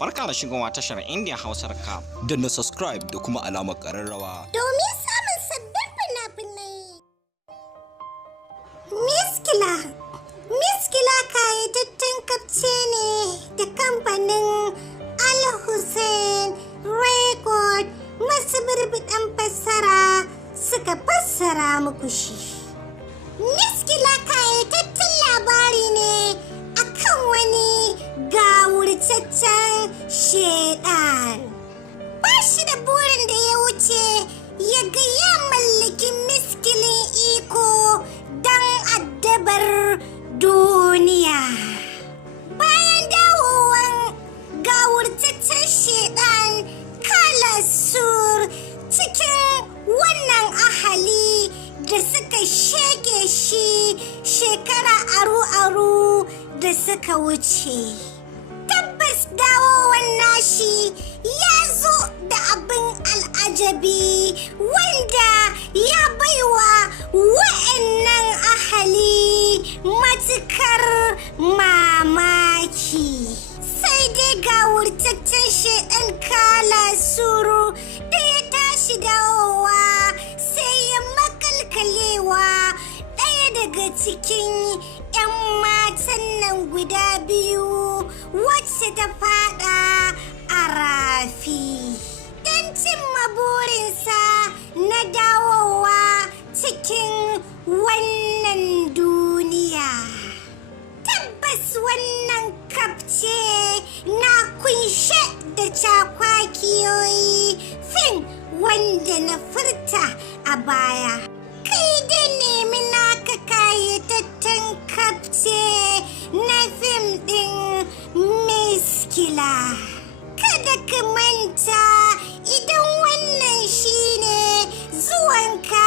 Barka da shigowa tashar Indian Hausa Recap. Danna subscribe da kuma alamar ƙararrawa domin samun sabbin fina-finai. Miskila kayatattun kafce ne da kamfanin alhussain record masu birbiɗan fassara suka fassara muku shi. Miskila kayatattun labari ne akan wani gawurtaccen shedan. Ba shi da burin da ya wuce ya ga ya mallaki miskilin iko don addabar duniya. Bayan dawowan gawurtaccen shedan kala sur cikin wannan ahali da suka shege shi shekara aru-aru da suka wuce. Tabbas dawowan nashi ya zo da abin al'ajabi wanda ya baiwa wa'annan ahali matukar mamaki. Sai dai ga wurtaccen shedan kala suru da ya tashi dawowa sai ya makalkalewa ɗaya daga cikin 'yan matan nan guda biyu wacce ta fada a rafi don cimma burinsa na dawowa cikin wannan duniya. Tabbas wannan kafce na kunshe da cakwakiyoyi fin wanda na furta a baya. Kai da nemi naka kayatattun kafce na fim ɗin Miskila. Kada ka manta idan wannan shine zuwanka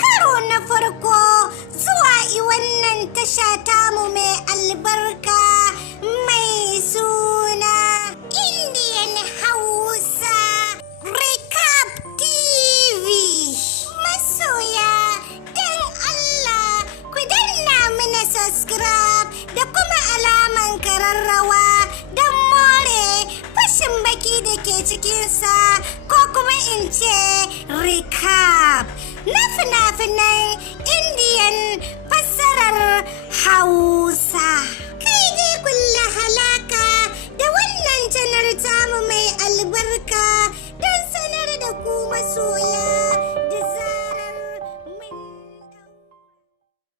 karo na farko zuwa wannan tasha tamu mai albarka mai suna Indian Hausa Recap TV. Masoya don Allah ku danna mana subscribe da kuma alaman kararrawa don more fashin baki da ke cikinsa ko kuma in ce recap na fina-finan Indian fassarar Hausa.